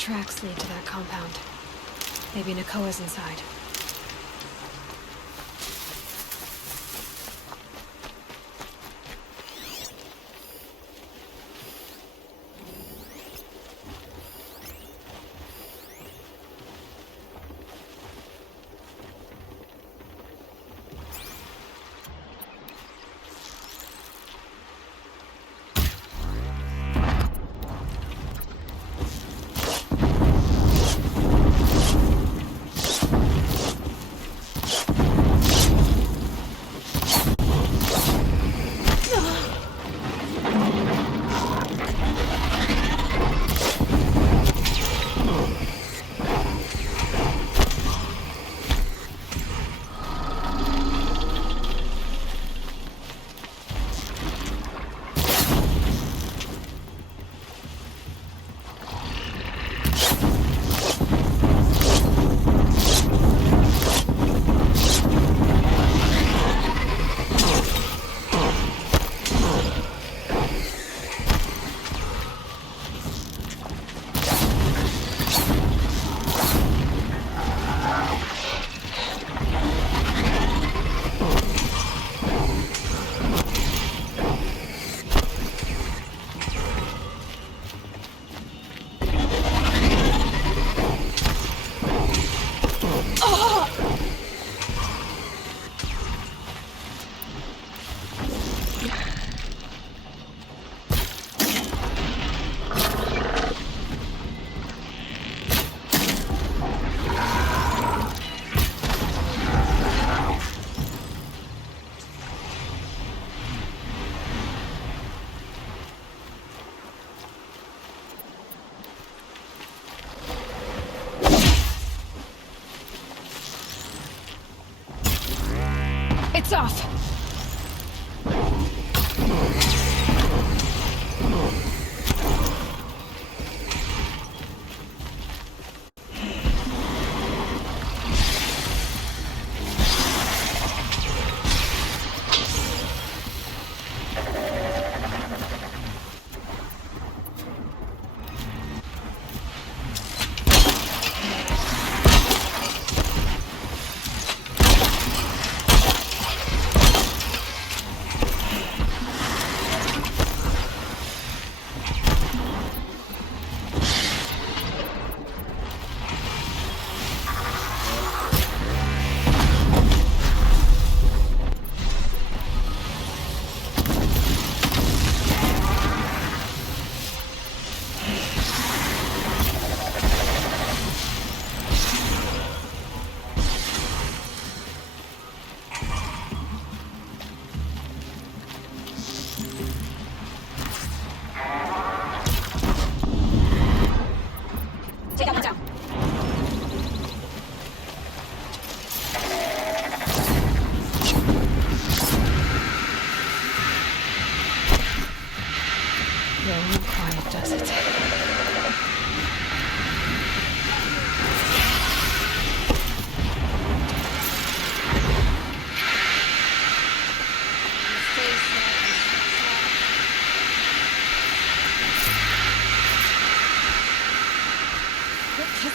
tracks lead to that compound. Maybe Nakoa's inside. It's off!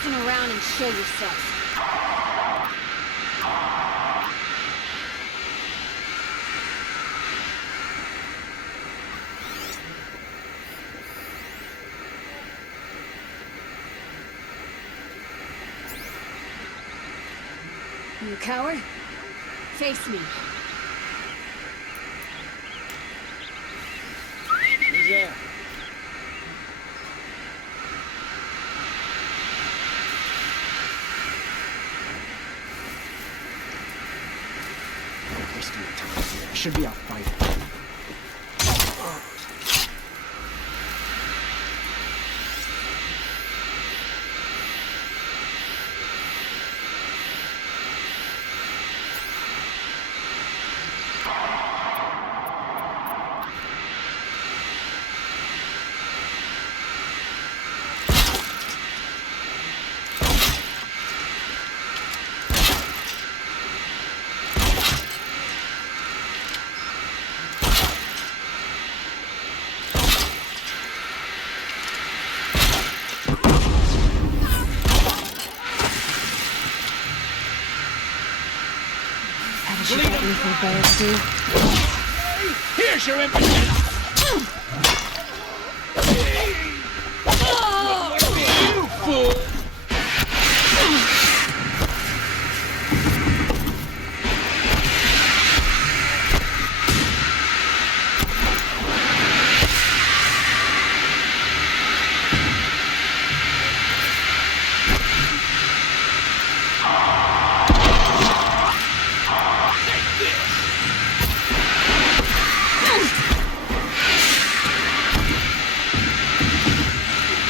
Around and show yourself. You coward? Face me. Who's there? Should be out fighting. Haven't you got anything better to do? Here's your impotent! You fool!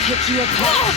Pick you apart.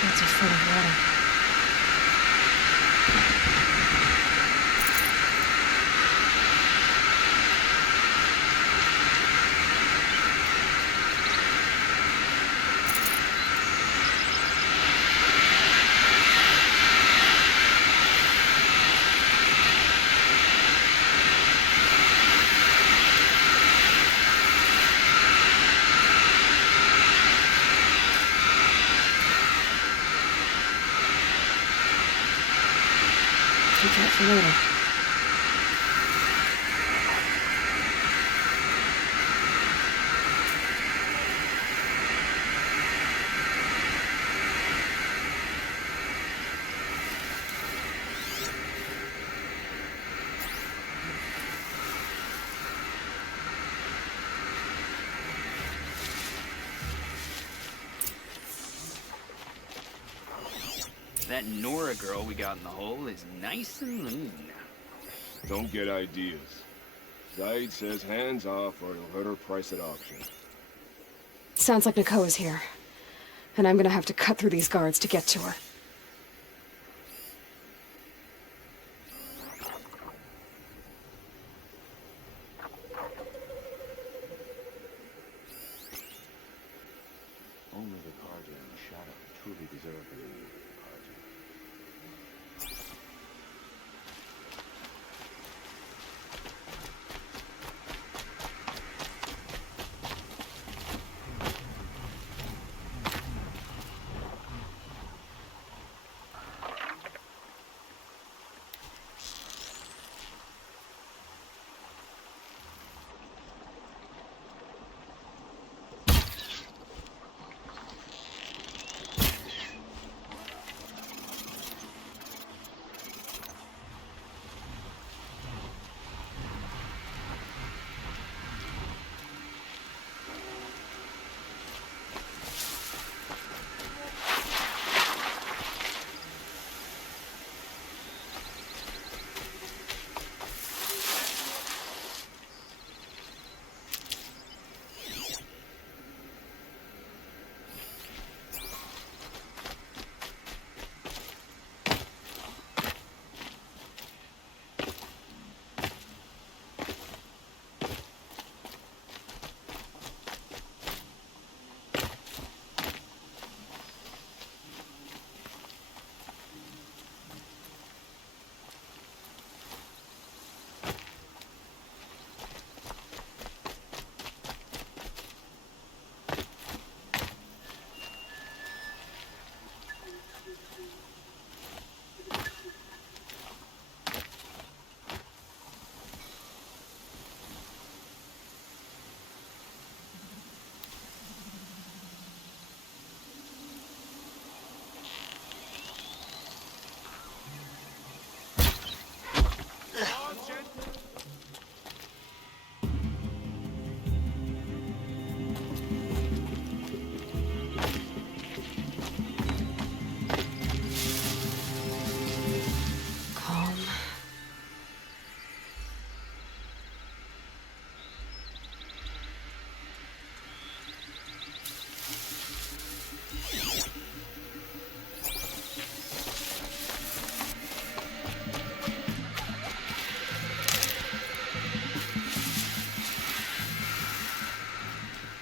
That's a foot of water. Keep that for later. That Nora girl we got in the hole is nice and lean. Don't get ideas. Zaid says hands off or he'll hurt her price at auction. Sounds like Nakoa's here. And I'm gonna have to cut through these guards to get to her. Only the Guardian and the Shadow truly deserve the name of the Guardian.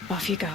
Off you go.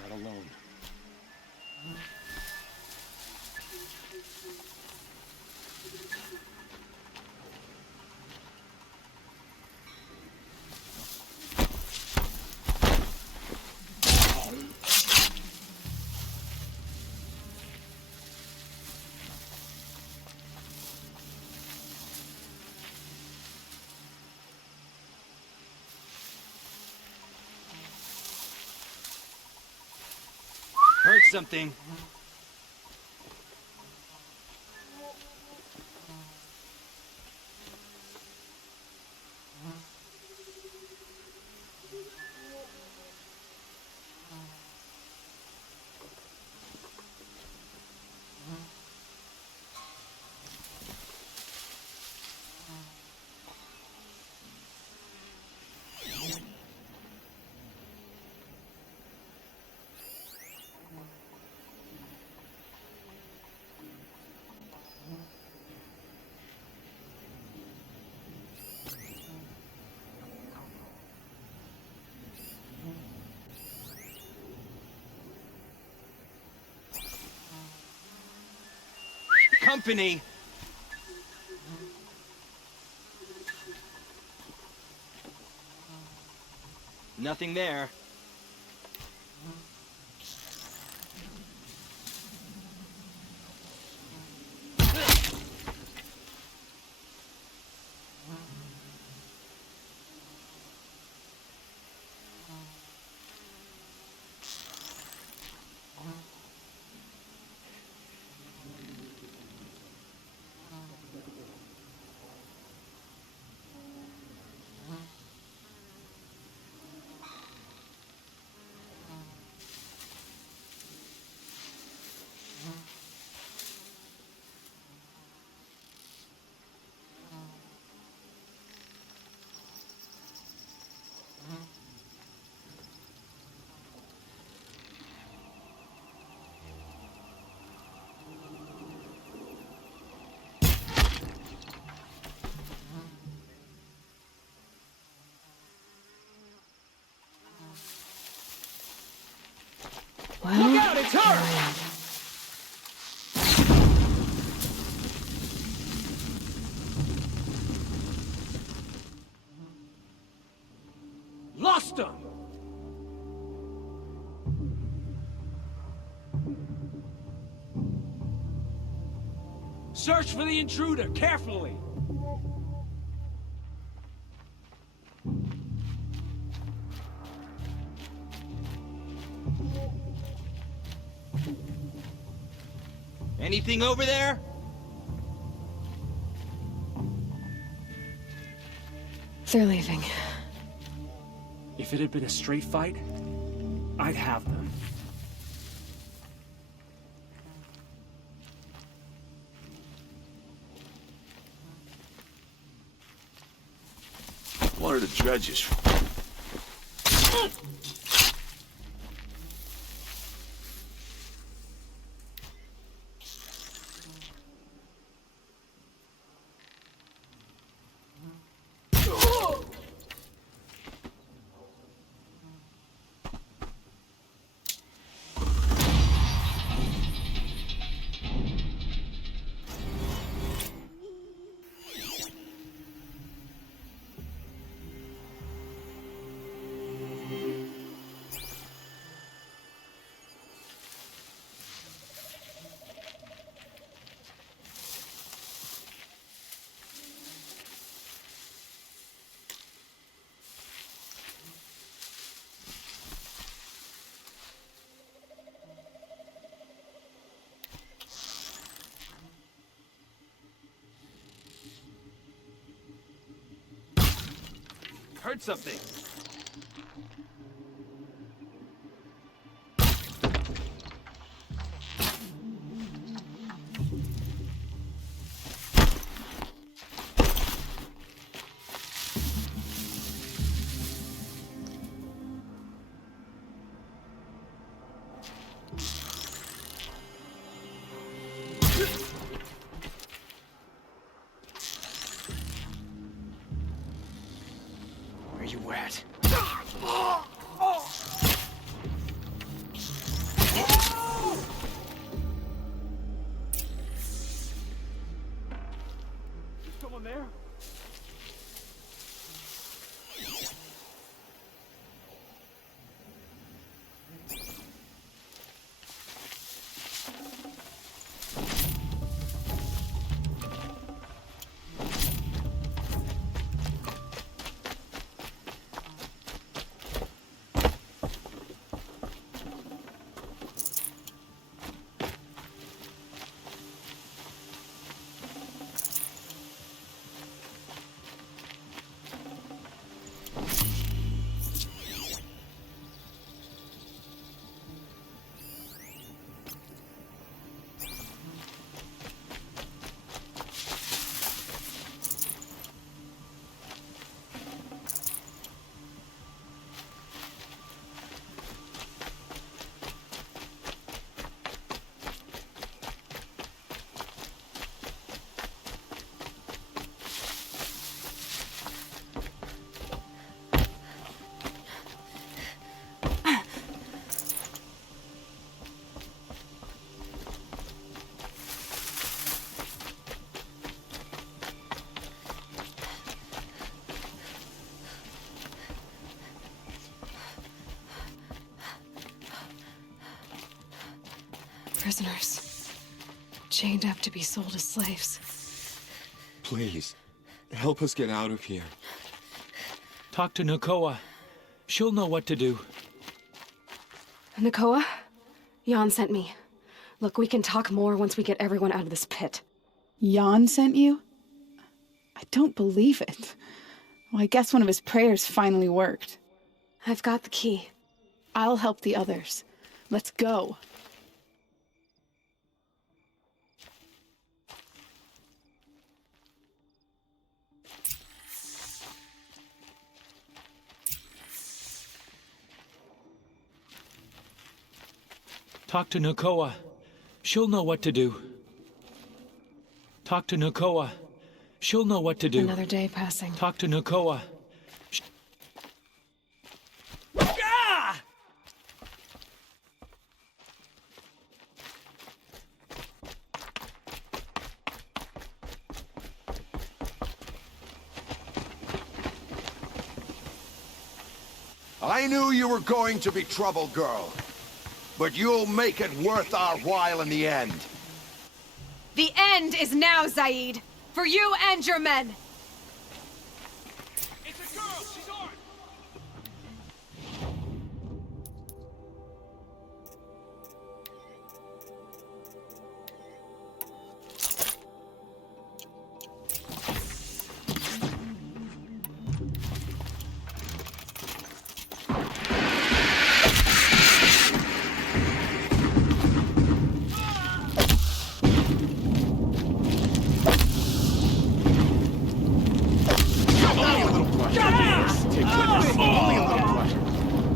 Not alone. Heard something. Company. Nothing there. Well, Look out, it's her! Lost him! Search for the intruder, carefully! Anything over there? they're leaving. If it had been a straight fight, I'd have them. One of the dredges. heard something. Where you at? Is someone there? Prisoners. Chained up to be sold as slaves. Please, help us get out of here. Talk to Nakoa. She'll know what to do. Nakoa? Jan sent me. Look, we can talk more once we get everyone out of this pit. Jan sent you? I don't believe it. Well, I guess one of his prayers finally worked. I've got the key. I'll help the others. Let's go. Talk to Nakoa. She'll know what to do. Talk to Nakoa. She'll know what to do. Another day passing. Talk to Nakoa. I knew you were going to be trouble, girl. But you'll make it worth our while in the end. The end is now, Zaid! For you and your men! It's a girl! She's armed!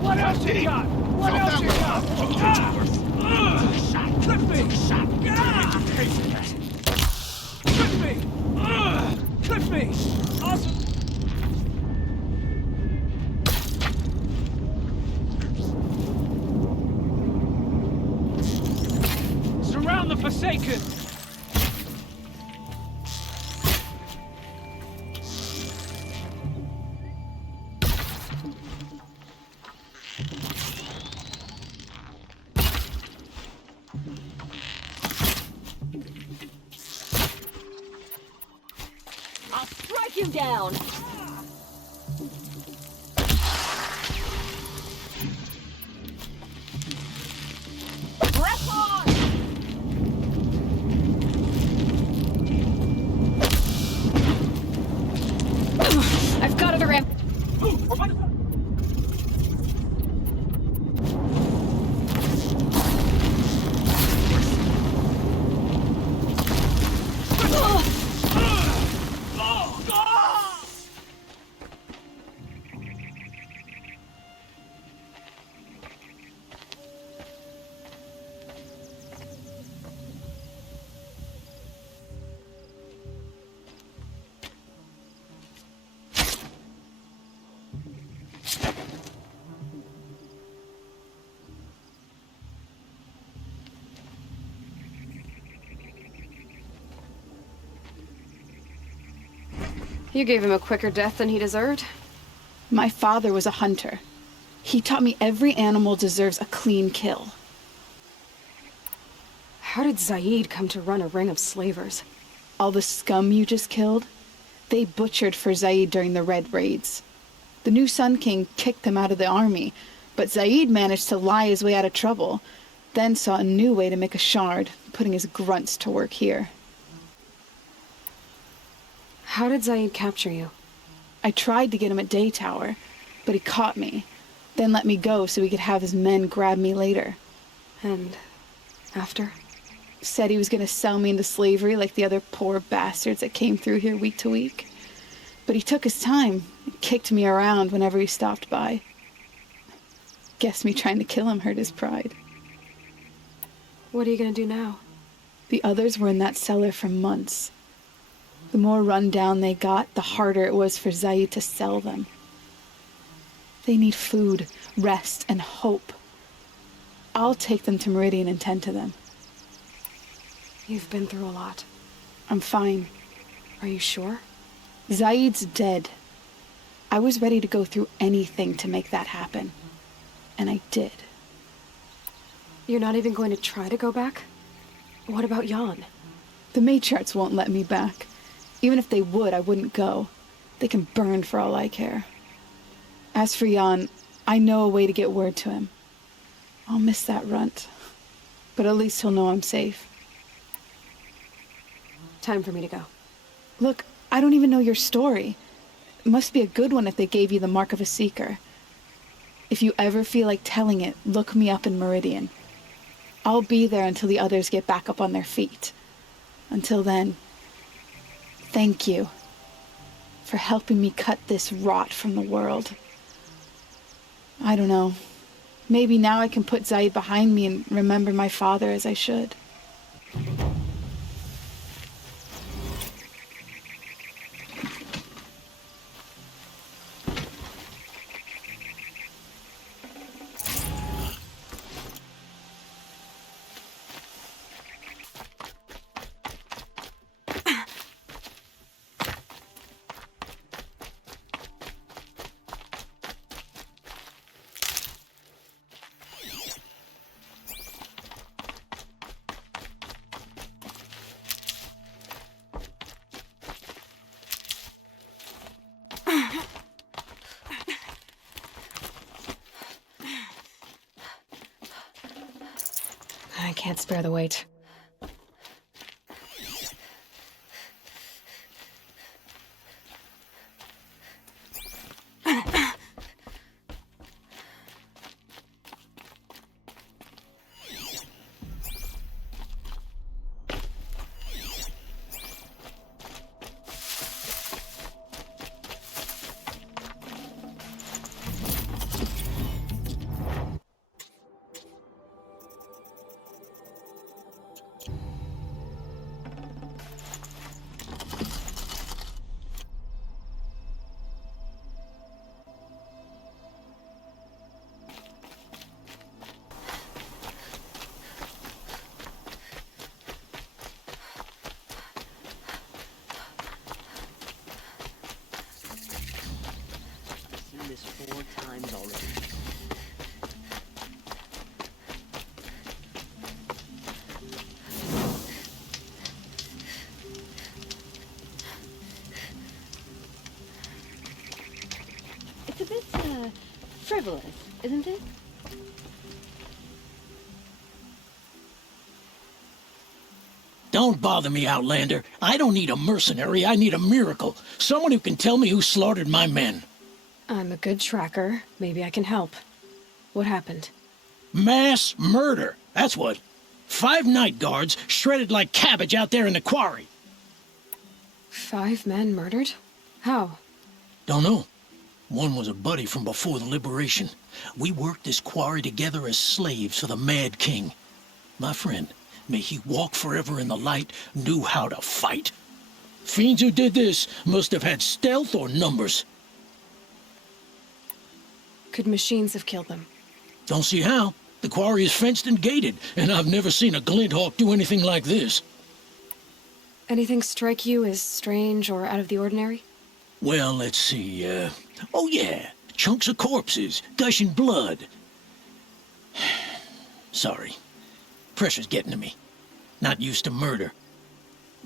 What else you got? What else you got? Clip me! Clip me! Clip me! Awesome! Surround the Forsaken! I'll strike you down! Press on! I've got other You gave him a quicker death than he deserved. My father was a hunter. He taught me every animal deserves a clean kill. How did Zaid come to run a ring of slavers? All the scum you just killed, they butchered for Zaid during the Red Raids. The new Sun King kicked them out of the army, but Zaid managed to lie his way out of trouble, then saw a new way to make a shard, putting his grunts to work here. How did Zaid capture you? I tried to get him at Day Tower, but he caught me, then let me go so he could have his men grab me later. And after? Said he was going to sell me into slavery like the other poor bastards that came through here week to week. But he took his time and kicked me around whenever he stopped by. Guess me trying to kill him hurt his pride. What are you gonna do now? The others were in that cellar for months. The more run down they got, the harder it was for Zaid to sell them. They need food, rest, and hope. I'll take them to Meridian and tend to them. You've been through a lot. I'm fine. Are you sure? Zaid's dead. I was ready to go through anything to make that happen. And I did. You're not even going to try to go back? What about Jan? The matriarchs won't let me back. Even if they would, I wouldn't go. They can burn for all I care. As for Jan, I know a way to get word to him. I'll miss that runt. But at least he'll know I'm safe. Time for me to go. Look, I don't even know your story. It must be a good one if they gave you the mark of a seeker. If you ever feel like telling it, look me up in Meridian. I'll be there until the others get back up on their feet. Until then, thank you for helping me cut this rot from the world. I don't know. Maybe now I can put Zaid behind me and remember my father as I should. I can't spare the weight. This 4 times already. It's a bit, frivolous, isn't it? Don't bother me, Outlander. I don't need a mercenary, I need a miracle. Someone who can tell me who slaughtered my men. I'm a good tracker. Maybe I can help. What happened? Mass murder, that's what. 5 night guards shredded like cabbage out there in the quarry. 5 men murdered? How? Don't know. One was a buddy from before the liberation. We worked this quarry together as slaves for the Mad King. My friend, may he walk forever in the light, knew how to fight. Fiends who did this must have had stealth or numbers. Could machines have killed them? Don't see how. The quarry is fenced and gated, and I've never seen a Glinthawk do anything like this. Anything strike you as strange or out of the ordinary? Well, let's see, oh yeah, chunks of corpses, gushing blood. Sorry. Pressure's getting to me. Not used to murder.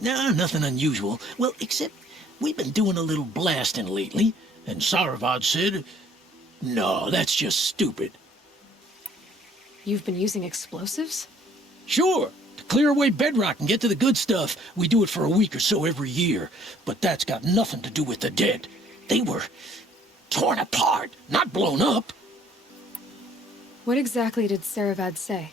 Nah, nothing unusual. Well, except we've been doing a little blasting lately, and Saravad said, no, that's just stupid. You've been using explosives? Sure, to clear away bedrock and get to the good stuff, we do it for a week or so every year. But that's got nothing to do with the dead. They were torn apart, not blown up. What exactly did Saravad say?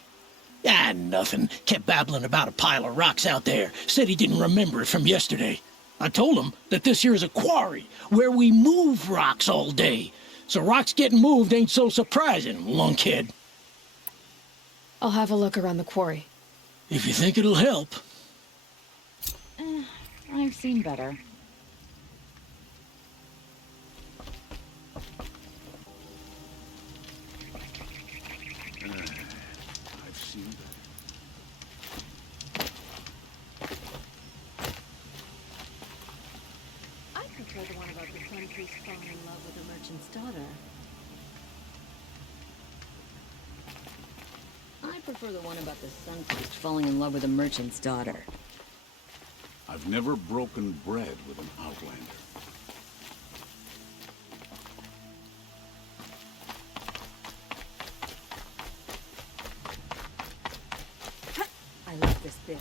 Ah, nothing. Kept babbling about a pile of rocks out there. Said he didn't remember it from yesterday. I told him that this here is a quarry, where we move rocks all day. So rocks getting moved ain't so surprising, lunkhead. I'll have a look around the quarry. If you think it'll help. I've seen better. I've seen that. I prefer the one about the sun priest falling in love with a merchant's daughter. I prefer the one about the sun priest falling in love with a merchant's daughter. I've never broken bread with an outlander. I like this bit.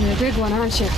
You're a big one, aren't you?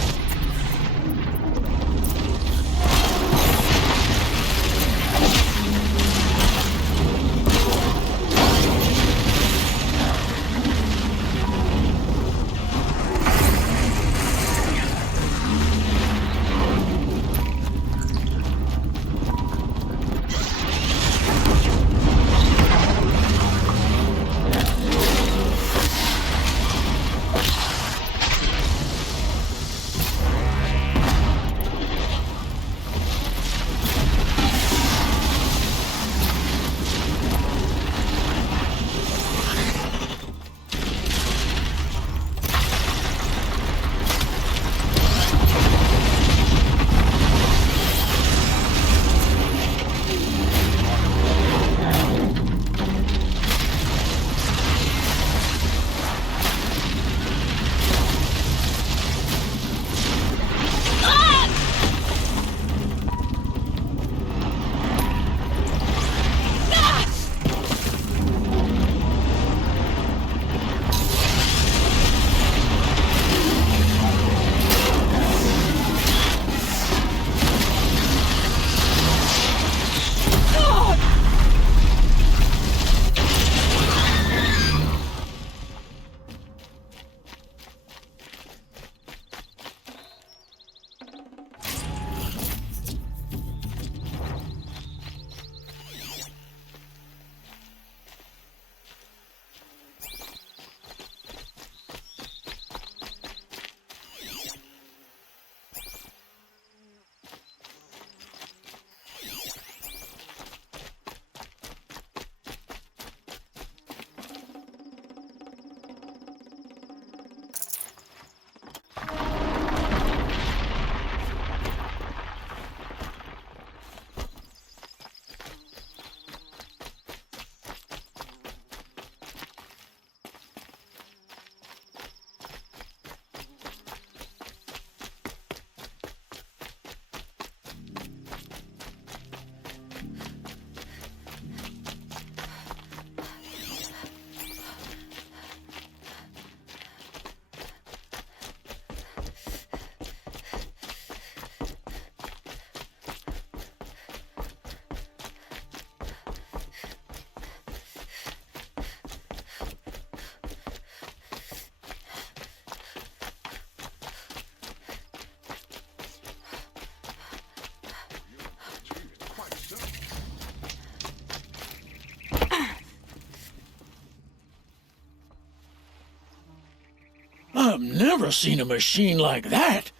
Never seen a machine like that.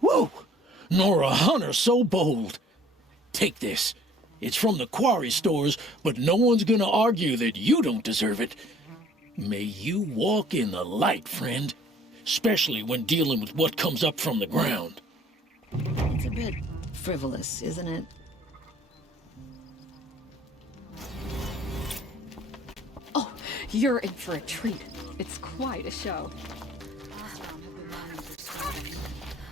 Whoa! Nor a hunter so bold. Take this. It's from the quarry stores, but no one's gonna argue that you don't deserve it. May you walk in the light, friend. Especially when dealing with what comes up from the ground. It's a bit frivolous, isn't it? Oh, you're in for a treat. It's quite a show.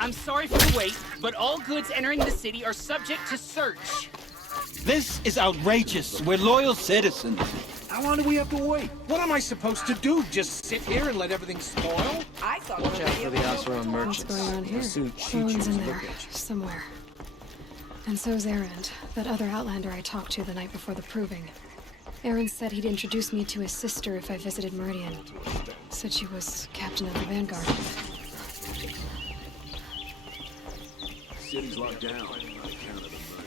I'm sorry for the wait, but all goods entering the city are subject to search. This is outrageous. We're loyal citizens. How long do we have to wait? What am I supposed to do? Just sit here and let everything spoil? I thought Watch out for the Osram merchants. What's going on here? Owen's in there, somewhere. And so's Erend, that other outlander I talked to the night before the proving. Erend said he'd introduce me to his sister if I visited Meridian. Said she was captain of the Vanguard. City's locked down on account of the murder.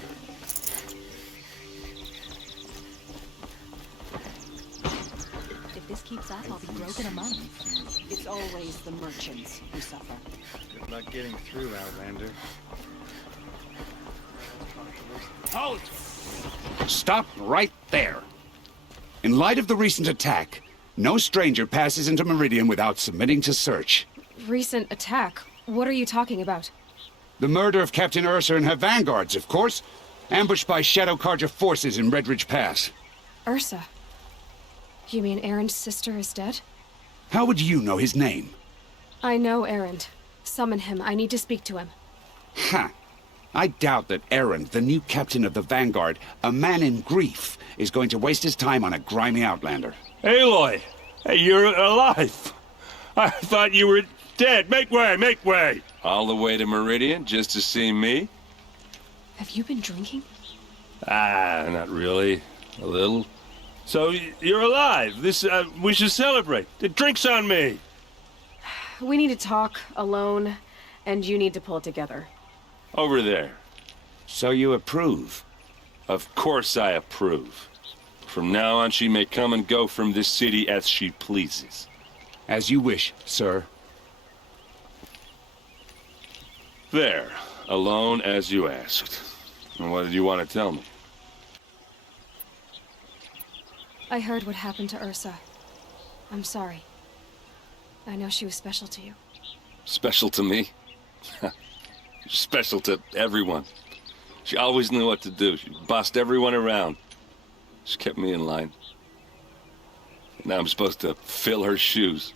If this keeps up, I'll be broke in a month. It's always the merchants who suffer. Good luck getting through, Outlander. Halt! Stop right there. In light of the recent attack, no stranger passes into Meridian without submitting to search. Recent attack? What are you talking about? The murder of Captain Ursa and her vanguards, of course. Ambushed by Shadow Carja forces in Redridge Pass. Ursa? You mean Erend's sister is dead? How would you know his name? I know Erend. Summon him. I need to speak to him. Ha! I doubt that Erend, the new captain of the Vanguard, a man in grief, is going to waste his time on a grimy outlander. Aloy! Hey, you're alive! I thought you were dead. Make way, make way! All the way to Meridian just to see me? Have you been drinking? Not really. A little. So, you're alive. We should celebrate. The drink's on me. We need to talk, alone, and you need to pull it together. Over there. So you approve? Of course I approve. From now on, she may come and go from this city as she pleases. As you wish, sir. There. Alone as you asked. And what did you want to tell me? I heard what happened to Ursa. I'm sorry. I know she was special to you. Special to me? Special to everyone. She always knew what to do. She bossed everyone around. She kept me in line. Now I'm supposed to fill her shoes.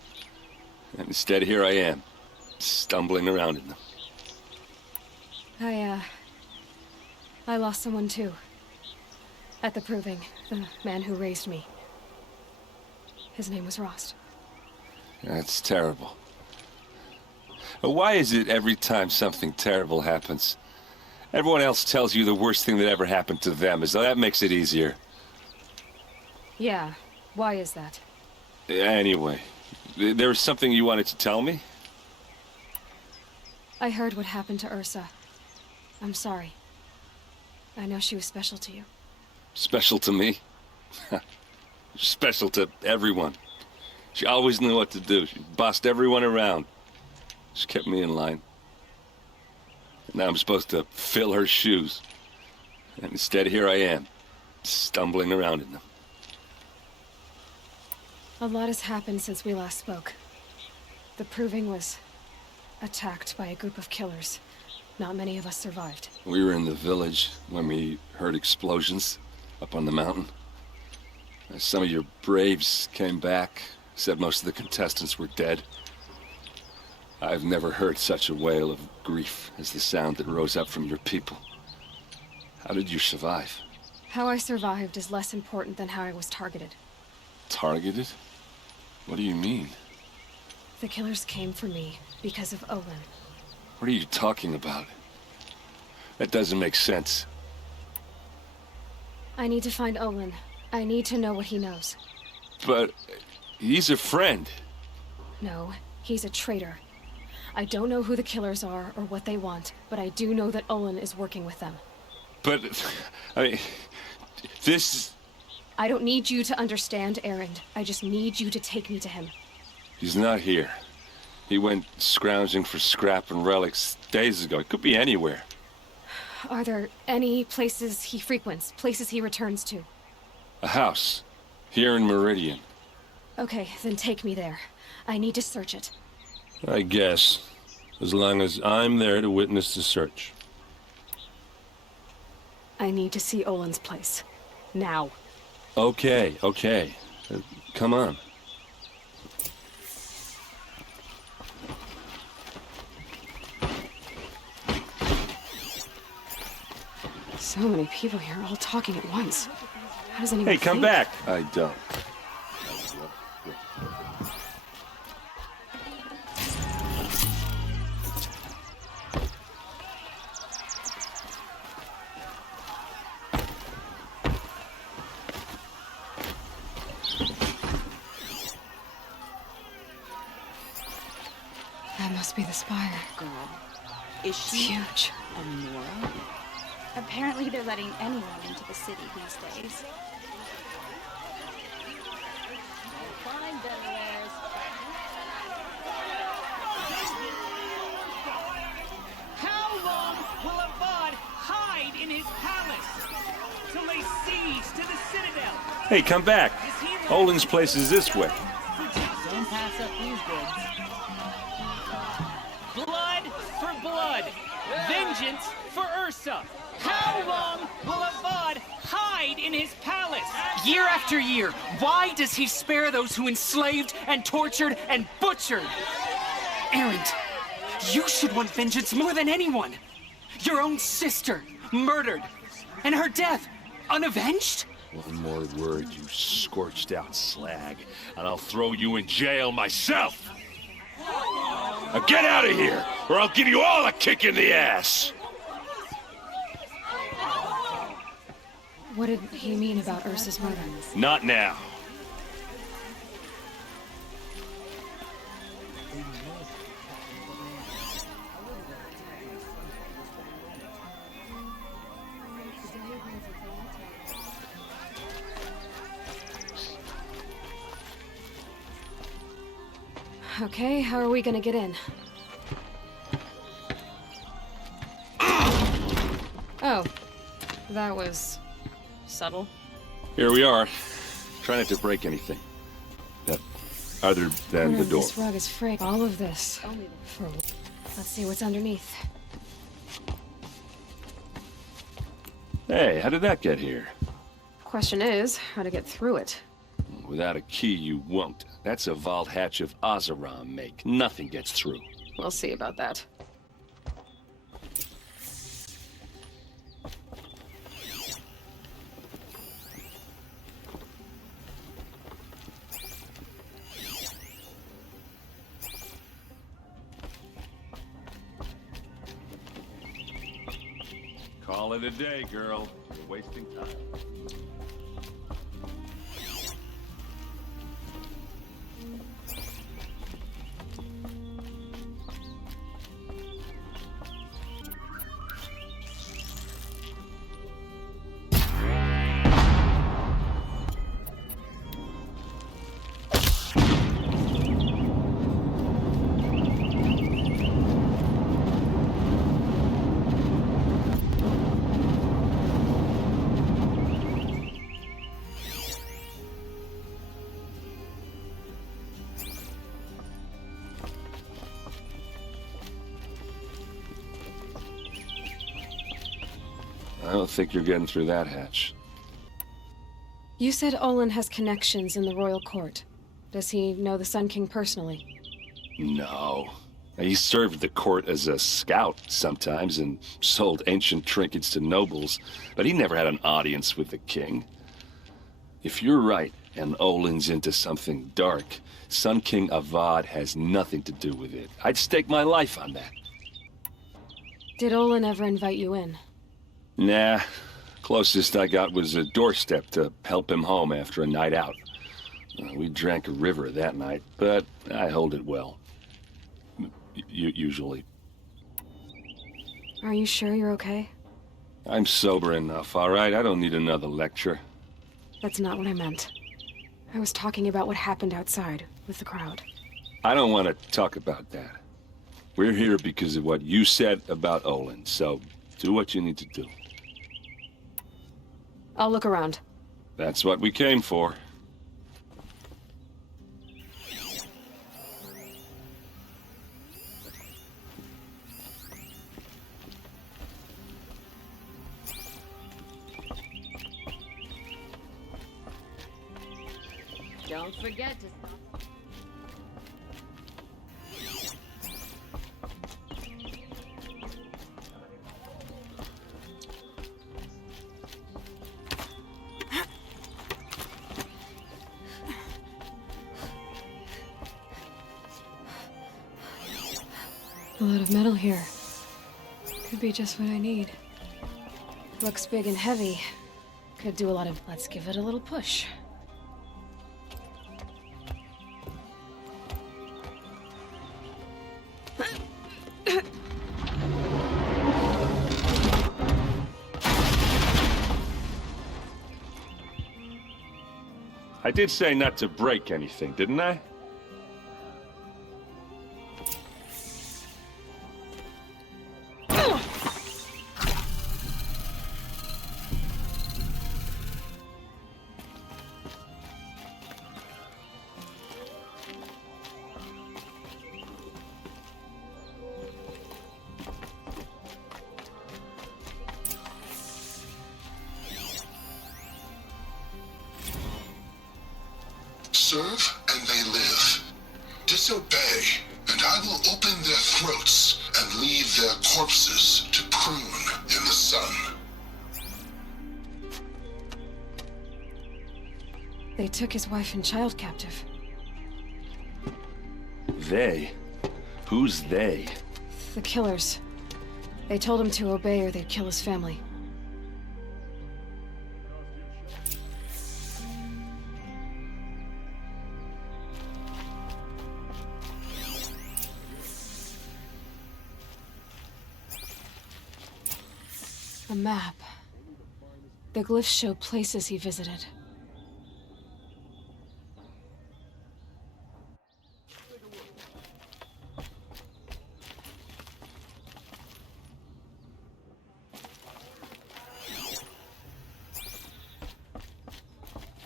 And instead, here I am, stumbling around in them. I lost someone too. At the proving, the man who raised me. His name was Rost. That's terrible. Why is it every time something terrible happens, everyone else tells you the worst thing that ever happened to them, as though that makes it easier? Yeah, why is that? Anyway, there was something you wanted to tell me? I heard what happened to Ursa. I'm sorry. I know she was special to you. Special to me? Special to everyone. She always knew what to do. She bossed everyone around. She kept me in line. Now I'm supposed to fill her shoes. And instead, here I am, stumbling around in them. A lot has happened since we last spoke. The proving was attacked by a group of killers. Not many of us survived. We were in the village when we heard explosions up on the mountain. Some of your braves came back, said most of the contestants were dead. I've never heard such a wail of grief as the sound that rose up from your people. How did you survive? How I survived is less important than how I was targeted. Targeted? What do you mean? The killers came for me because of Olin. What are you talking about? That doesn't make sense. I need to find Olin. I need to know what he knows. But he's a friend. No, he's a traitor. I don't know who the killers are or what they want, but I do know that Olin is working with them. But, I mean, this... I don't need you to understand, Erend. I just need you to take me to him. He's not here. He went scrounging for scrap and relics days ago. It could be anywhere. Are there any places he frequents, places he returns to? A house. Here in Meridian. Okay, then take me there. I need to search it. I guess. As long as I'm there to witness the search. I need to see Olin's place. Now. Okay. Come on. So many people here, all talking at once. How does anyone Hey, come think? back! I don't. That must be the spire. Girl, is It's she huge. a Nora? Apparently they're letting anyone into the city these days. How long will Avad hide in his palace? Till they siege to the citadel? Hey, come back! Olin's place is this way. Don't pass up these goods. Blood for blood. Vengeance for Ursa. How long will Avad hide in his palace? Year after year, why does he spare those who enslaved and tortured and butchered? Erend, you should want vengeance more than anyone. Your own sister, murdered, and her death, unavenged? One more word, you scorched out slag, and I'll throw you in jail myself! Now get out of here, or I'll give you all a kick in the ass! What did he mean about Ursa's murder? Not now. Okay, how are we gonna get in? Oh, that was subtle. Here we are. Try not to break anything. Other than the door. This rug is frayed. All of this. For... Let's see what's underneath. Hey, how did that get here? Question is, how to get through it. Without a key, you won't. That's a vault hatch of Oseram make. Nothing gets through. We'll see about that. Call it a day, girl. You're wasting time. I don't think you're getting through that hatch. You said Olin has connections in the royal court. Does he know the Sun King personally? No. He served the court as a scout sometimes and sold ancient trinkets to nobles, but he never had an audience with the king. If you're right, and Olin's into something dark, Sun King Avad has nothing to do with it. I'd stake my life on that. Did Olin ever invite you in? Nah. Closest I got was a doorstep to help him home after a night out. We drank a river that night, but I hold it well. Usually. Are you sure you're okay? I'm sober enough, all right? I don't need another lecture. That's not what I meant. I was talking about what happened outside, with the crowd. I don't want to talk about that. We're here because of what you said about Olin, so do what you need to do. I'll look around. That's what we came for. Don't forget to stop. A lot of metal here. Could be just what I need. Looks big and heavy. Could do a lot of... Let's give it a little push. I did say not to break anything, didn't I? Serve, and they live. Disobey, and I will open their throats and leave their corpses to prune in the sun. They took his wife and child captive. They? Who's they? The killers. They told him to obey or they'd kill his family. A map. The glyphs show places he visited.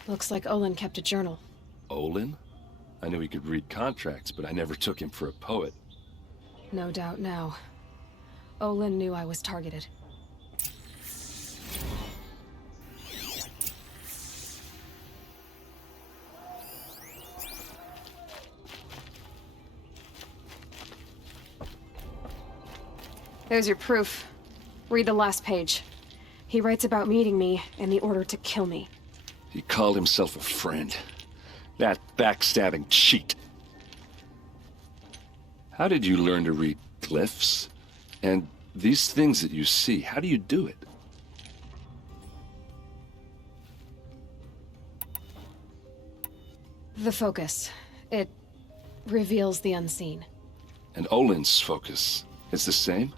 Looks like Olin kept a journal. Olin? I knew he could read contracts, but I never took him for a poet. No doubt now. Olin knew I was targeted. There's your proof. Read the last page. He writes about meeting me and the order to kill me. He called himself a friend. That backstabbing cheat. How did you learn to read glyphs? And these things that you see, how do you do it? The focus. It reveals the unseen. And Olin's focus is the same?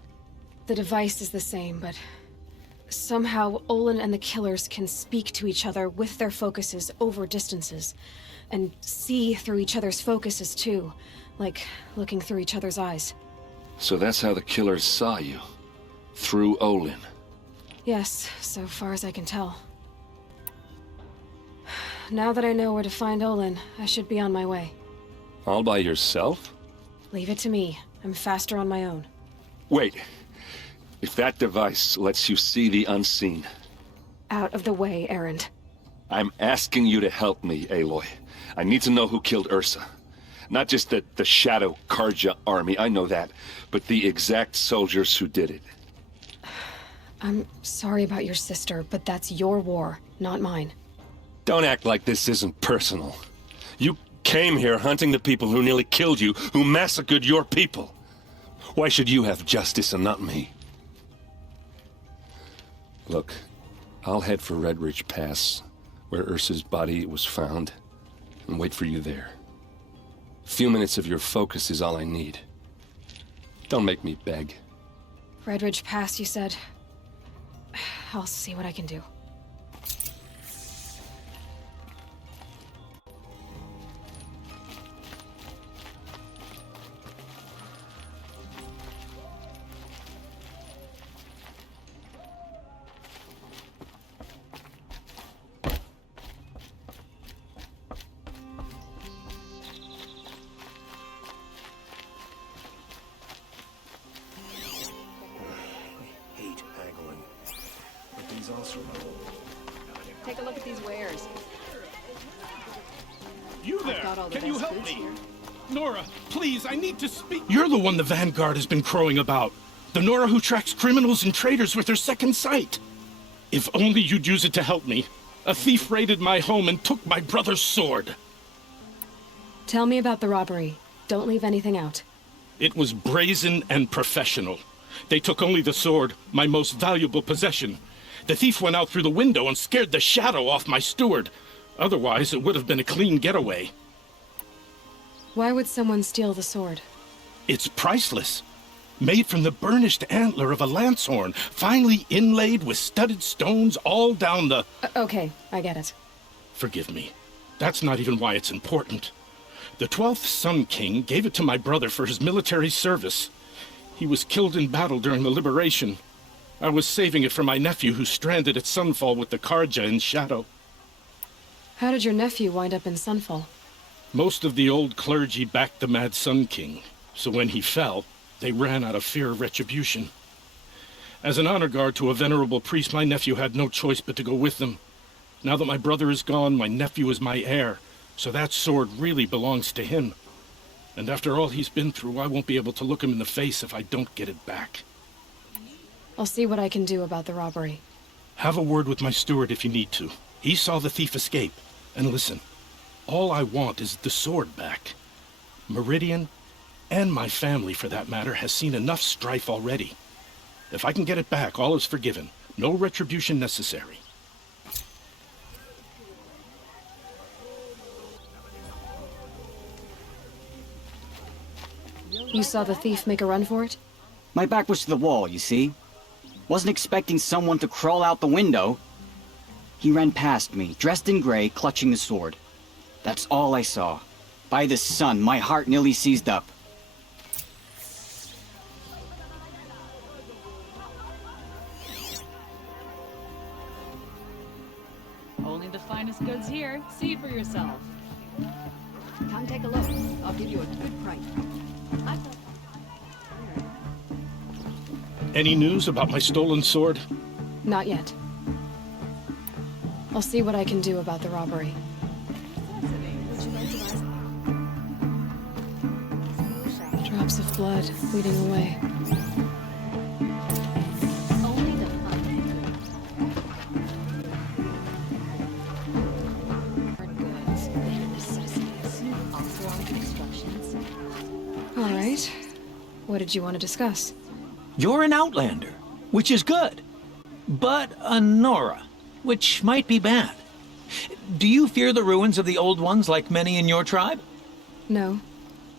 The device is the same, but somehow Olin and the killers can speak to each other with their focuses over distances, and see through each other's focuses too, like looking through each other's eyes. So that's how the killers saw you? Through Olin? Yes, so far as I can tell. Now that I know where to find Olin, I should be on my way. All by yourself? Leave it to me. I'm faster on my own. Wait. If that device lets you see the unseen... Out of the way, Erend. I'm asking you to help me, Aloy. I need to know who killed Ursa. Not just the Shadow Karja army, I know that, but the exact soldiers who did it. I'm sorry about your sister, but that's your war, not mine. Don't act like this isn't personal. You came here hunting the people who nearly killed you, who massacred your people. Why should you have justice and not me? Look, I'll head for Red Ridge Pass, where Ursa's body was found, and wait for you there. A few minutes of your focus is all I need. Don't make me beg. Red Ridge Pass, you said? I'll see what I can do. Take a look at these wares. You there? Got all the Can you best help goods me? here. Nora, please, I need to speak. You're the one the Vanguard has been crowing about. The Nora who tracks criminals and traitors with her second sight. If only you'd use it to help me. A thief raided my home and took my brother's sword. Tell me about the robbery. Don't leave anything out. It was brazen and professional. They took only the sword, my most valuable possession. The thief went out through the window and scared the shadow off my steward. Otherwise, it would have been a clean getaway. Why would someone steal the sword? It's priceless. Made from the burnished antler of a lancehorn, finely inlaid with studded stones all down the... Okay, I get it. Forgive me. That's not even why it's important. The 12th Sun King gave it to my brother for his military service. He was killed in battle during the liberation. I was saving it for my nephew who's stranded at Sunfall with the Karja in shadow. How did your nephew wind up in Sunfall? Most of the old clergy backed the Mad Sun King, so when he fell, they ran out of fear of retribution. As an honor guard to a venerable priest, my nephew had no choice but to go with them. Now that my brother is gone, my nephew is my heir, so that sword really belongs to him. And after all he's been through, I won't be able to look him in the face if I don't get it back. I'll see what I can do about the robbery. Have a word with my steward if you need to. He saw the thief escape. And listen, all I want is the sword back. Meridian, and my family for that matter, has seen enough strife already. If I can get it back, all is forgiven. No retribution necessary. You saw the thief make a run for it? My back was to the wall, you see. Wasn't expecting someone to crawl out the window. He ran past me, dressed in gray, clutching the sword. That's all I saw. By the sun, my heart nearly seized up. Only the finest goods here. See for yourself. Come take a look. I'll give you a good price. Any news about my stolen sword? Not yet. I'll see what I can do about the robbery. Drops of blood leading away. All right. What did you want to discuss? You're an outlander, which is good. But a Nora, which might be bad. Do you fear the ruins of the old ones like many in your tribe? No,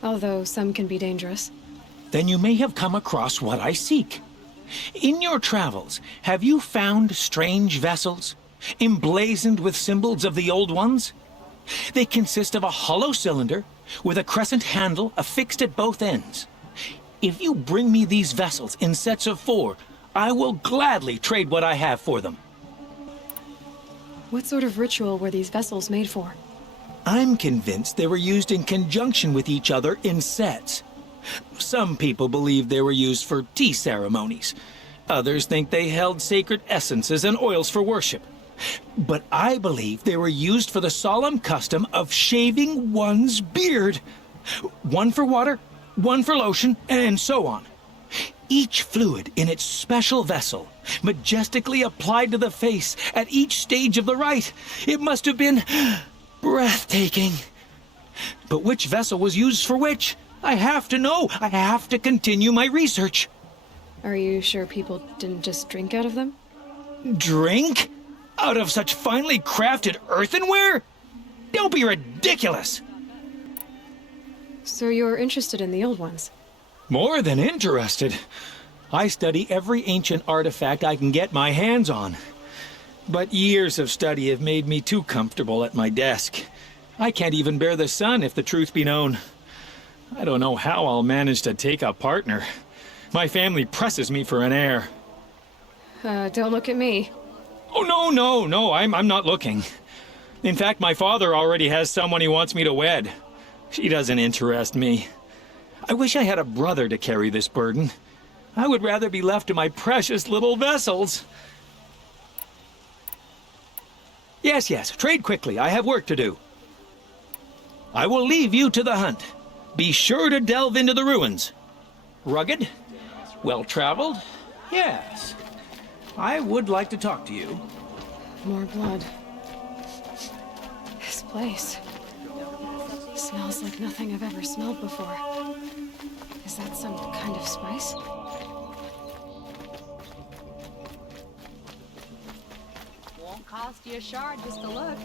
although some can be dangerous. Then you may have come across what I seek. In your travels, have you found strange vessels, emblazoned with symbols of the old ones? They consist of a hollow cylinder with a crescent handle affixed at both ends. If you bring me these vessels in sets of 4, I will gladly trade what I have for them. What sort of ritual were these vessels made for? I'm convinced they were used in conjunction with each other in sets. Some people believe they were used for tea ceremonies. Others think they held sacred essences and oils for worship. But I believe they were used for the solemn custom of shaving one's beard. One for water, one for lotion, and so on. Each fluid in its special vessel, majestically applied to the face at each stage of the rite. It must have been breathtaking. But which vessel was used for which? I have to know. I have to continue my research. Are you sure people didn't just drink out of them? Drink? Out of such finely crafted earthenware? Don't be ridiculous! So you're interested in the old ones? More than interested. I study every ancient artifact I can get my hands on. But years of study have made me too comfortable at my desk. I can't even bear the sun, if the truth be known. I don't know how I'll manage to take a partner. My family presses me for an heir. Don't look at me. Oh, no, I'm not looking. In fact, my father already has someone he wants me to wed. She doesn't interest me. I wish I had a brother to carry this burden. I would rather be left to my precious little vessels. Yes, yes. Trade quickly. I have work to do. I will leave you to the hunt. Be sure to delve into the ruins. Rugged? Well-traveled? Yes. I would like to talk to you. More blood. This place smells like nothing I've ever smelled before. Is that some kind of spice? Won't cost you a shard just to look.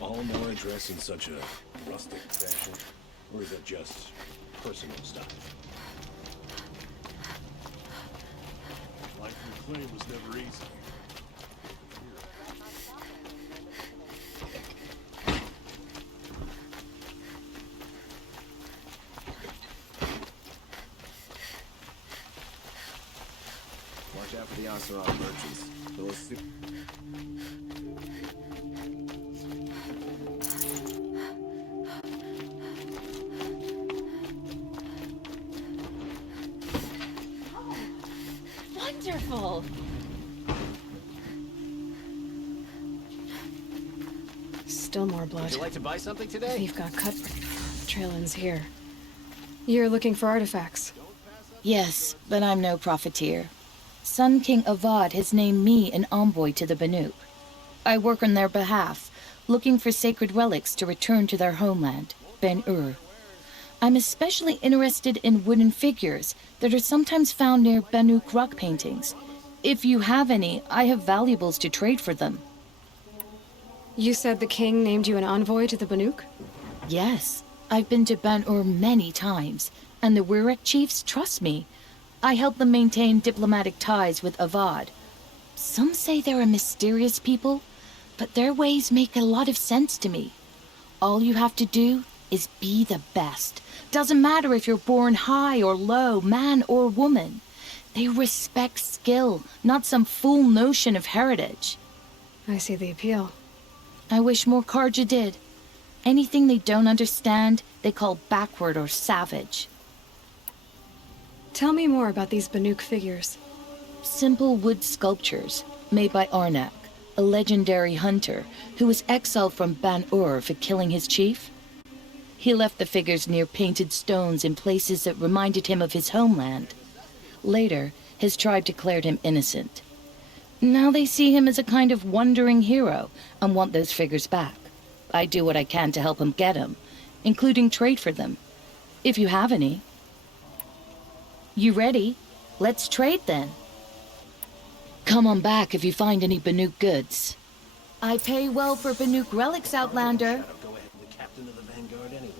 All more dress in such a rustic fashion, or is it just personal style? Life in the clay was never easy. Watch out for the Oseram merchants. Those Wonderful! Still more blood. Would you like to buy something today? You've got cut trail ends here. You're looking for artifacts. Yes, but I'm no profiteer. Sun King Avad has named me an envoy to the Banuk. I work on their behalf, looking for sacred relics to return to their homeland, Ben-Ur. I'm especially interested in wooden figures that are sometimes found near Banuk rock paintings. If you have any, I have valuables to trade for them. You said the king named you an envoy to the Banuk? Yes, I've been to Ben-Ur many times, and the Wirek chiefs trust me. I help them maintain diplomatic ties with Avad. Some say they're a mysterious people, but their ways make a lot of sense to me. All you have to do is be the best. Doesn't matter if you're born high or low, man or woman. They respect skill, not some fool notion of heritage. I see the appeal. I wish more Karja did. Anything they don't understand, they call backward or savage. Tell me more about these Banuk figures. Simple wood sculptures, made by Arnak, a legendary hunter who was exiled from Ban-Ur for killing his chief. He left the figures near painted stones in places that reminded him of his homeland. Later, his tribe declared him innocent. Now they see him as a kind of wandering hero and want those figures back. I do what I can to help him get them, including trade for them. If you have any. You ready? Let's trade then. Come on back if you find any Banuk goods. I pay well for Banuk relics, Outlander. Go ahead, the captain of the Vanguard anyway.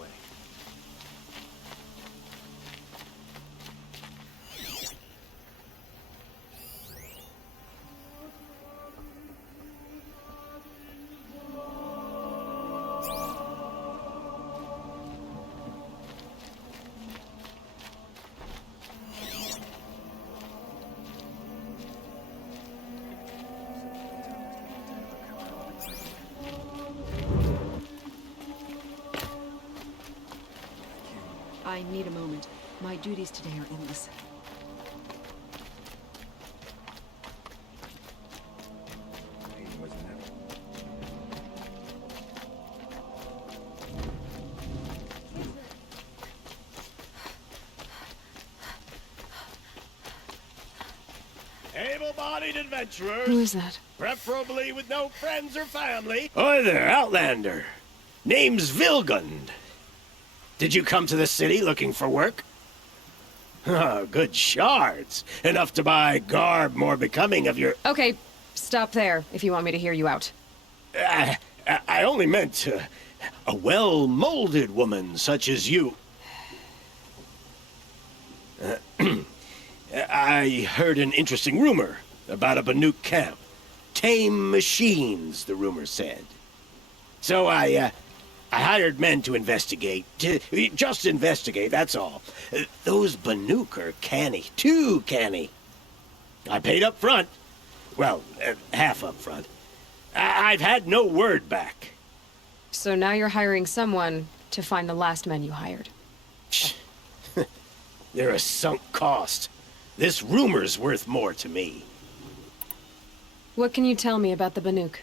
I need a moment. My duties today are endless. Able-bodied adventurers. Who is that? Preferably with no friends or family. Hi there, Outlander. Name's Vilgund. Did you come to the city looking for work? Oh, good shards. Enough to buy garb more becoming of your... Okay, stop there if you want me to hear you out. I only meant A well-molded woman such as you. I heard an interesting rumor about a Banuk camp. Tame machines, the rumor said. So I hired men to investigate. Just investigate, that's all. Those Banuk are canny. Too canny. I paid up front. Well, half up front. I've had no word back. So now you're hiring someone to find the last men you hired. They're a sunk cost. This rumor's worth more to me. What can you tell me about the Banuk?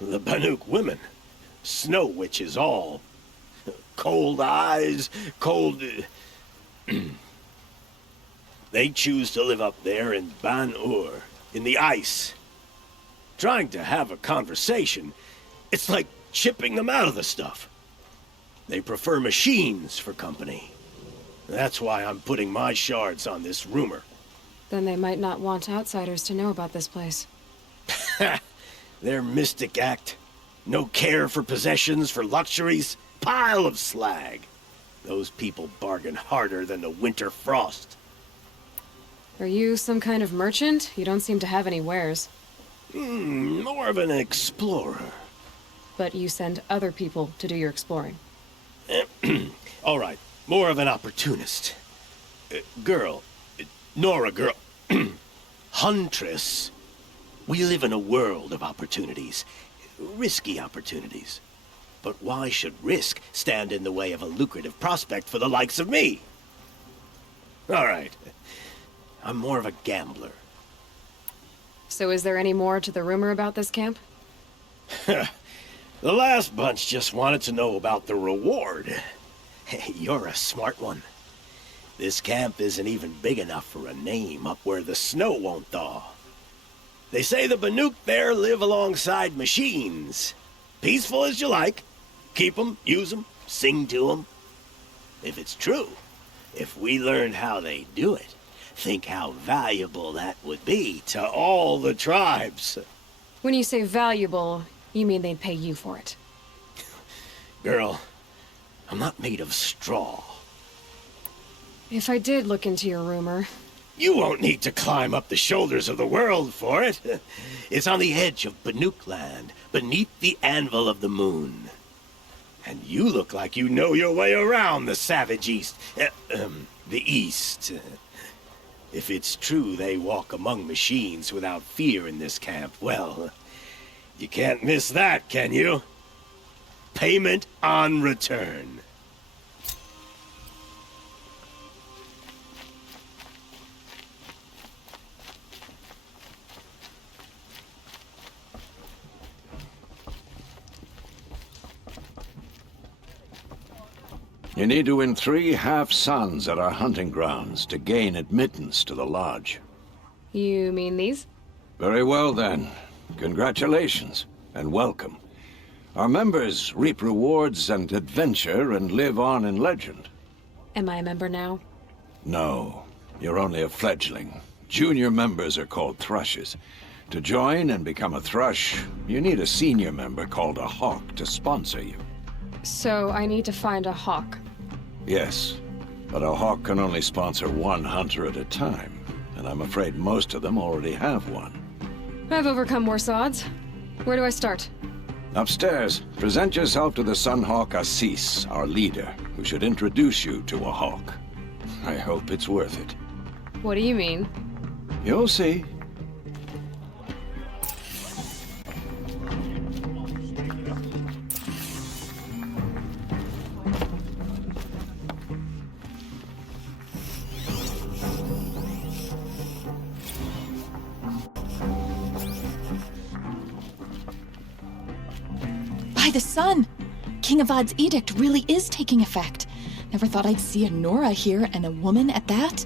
The Banuk women. Snow witches all. Cold eyes, cold... They choose to live up there in Ban-Ur, in the ice. Trying to have a conversation, it's like chipping them out of the stuff. They prefer machines for company. That's why I'm putting my shards on this rumor. Then they might not want outsiders to know about this place. Their mystic act. No care for possessions, for luxuries. Pile of slag. Those people bargain harder than the winter frost. Are you some kind of merchant? You don't seem to have any wares. More of an explorer. But you send other people to do your exploring. All right, more of an opportunist. Nora girl. Huntress. We live in a world of opportunities. Risky opportunities. But why should risk stand in the way of a lucrative prospect for the likes of me? All right. I'm more of a gambler. So is there any more to the rumor about this camp? The last bunch just wanted to know about the reward. Hey, you're a smart one. This camp isn't even big enough for a name up where the snow won't thaw. They say the Banuk there live alongside machines. Peaceful as you like. Keep them, use them, sing to them. If it's true, if we learned how they do it, think how valuable that would be to all the tribes. When you say valuable, you mean they'd pay you for it. Girl, I'm not made of straw. If I did look into your rumor... You won't need to climb up the shoulders of the world for it. It's on the edge of Banuk land, beneath the anvil of the moon. And you look like you know your way around the savage east. The east. If it's true they walk among machines without fear in this camp, well, you can't miss that, can you? Payment on return. You need to win 3 half-suns at our hunting grounds to gain admittance to the lodge. You mean these? Very well, then. Congratulations, and welcome. Our members reap rewards and adventure and live on in legend. Am I a member now? No, you're only a fledgling. Junior members are called thrushes. To join and become a thrush, you need a senior member called a hawk to sponsor you. So I need to find a hawk. Yes, but a hawk can only sponsor 1 hunter at a time, and I'm afraid most of them already have one. I've overcome worse odds. Where do I start? Upstairs, present yourself to the Sunhawk Assis, our leader, who should introduce you to a hawk. I hope it's worth it. What do you mean? You'll see. By the sun! King Avad's edict really is taking effect. Never thought I'd see a Nora here, and a woman at that.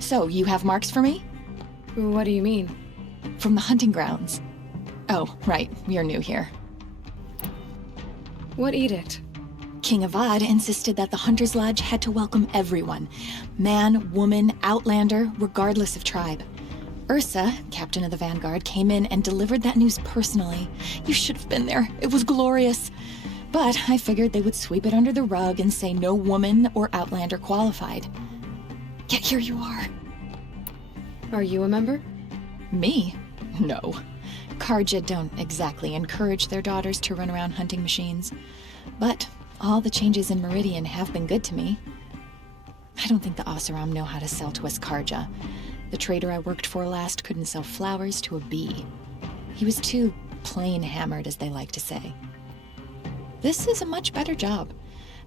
So, you have marks for me? What do you mean? From the hunting grounds. Oh, right, you're new here. What edict? King Avad insisted that the Hunter's Lodge had to welcome everyone. Man, woman, outlander, regardless of tribe. Ursa, captain of the Vanguard, came in and delivered that news personally. You should have been there. It was glorious. But I figured they would sweep it under the rug and say no woman or outlander qualified. Yet here you are. Are you a member? Me? No. Karja don't exactly encourage their daughters to run around hunting machines. But all the changes in Meridian have been good to me. I don't think the Oseram know how to sell to us Karja. The trader I worked for last couldn't sell flowers to a bee. He was too plain hammered, as they like to say. This is a much better job.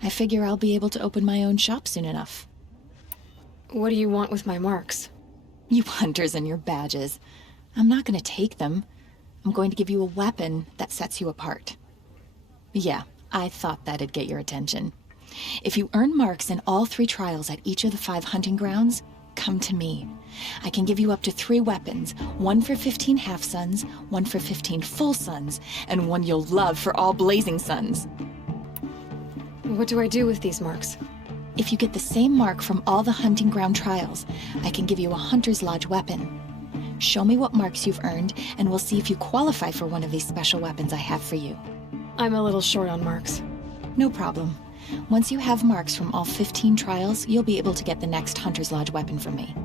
I figure I'll be able to open my own shop soon enough. What do you want with my marks? You hunters and your badges. I'm not going to take them. I'm going to give you a weapon that sets you apart. Yeah, I thought that'd get your attention. If you earn marks in all 3 trials at each of the 5 hunting grounds, come to me. I can give you up to 3 weapons, 1 for 15 half-suns, 1 for 15 full suns, and 1 you'll love for all blazing suns. What do I do with these marks? If you get the same mark from all the hunting ground trials, I can give you a Hunter's Lodge weapon. Show me what marks you've earned, and we'll see if you qualify for one of these special weapons I have for you. I'm a little short on marks. No problem. Once you have marks from all 15 trials, you'll be able to get the next Hunter's Lodge weapon from me.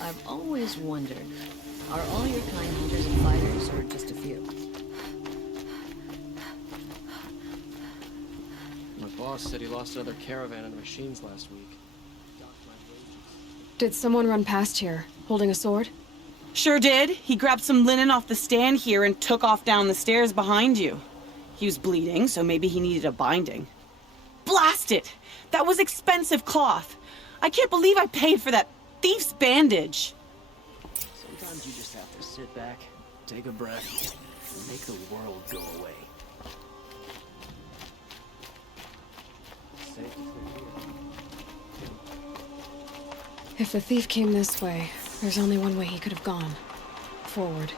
I've always wondered, are all your kind hunters and fighters, or just a few? My boss said he lost another caravan of machines last week. Did someone run past here, holding a sword? Sure did. He grabbed some linen off the stand here and took off down the stairs behind you. He was bleeding, so maybe he needed a binding. Blast it! That was expensive cloth. I can't believe I paid for that thief's bandage. Sometimes you just have to sit back, take a breath, and make the world go away. If the thief came this way, there's only one way he could have gone. Forward.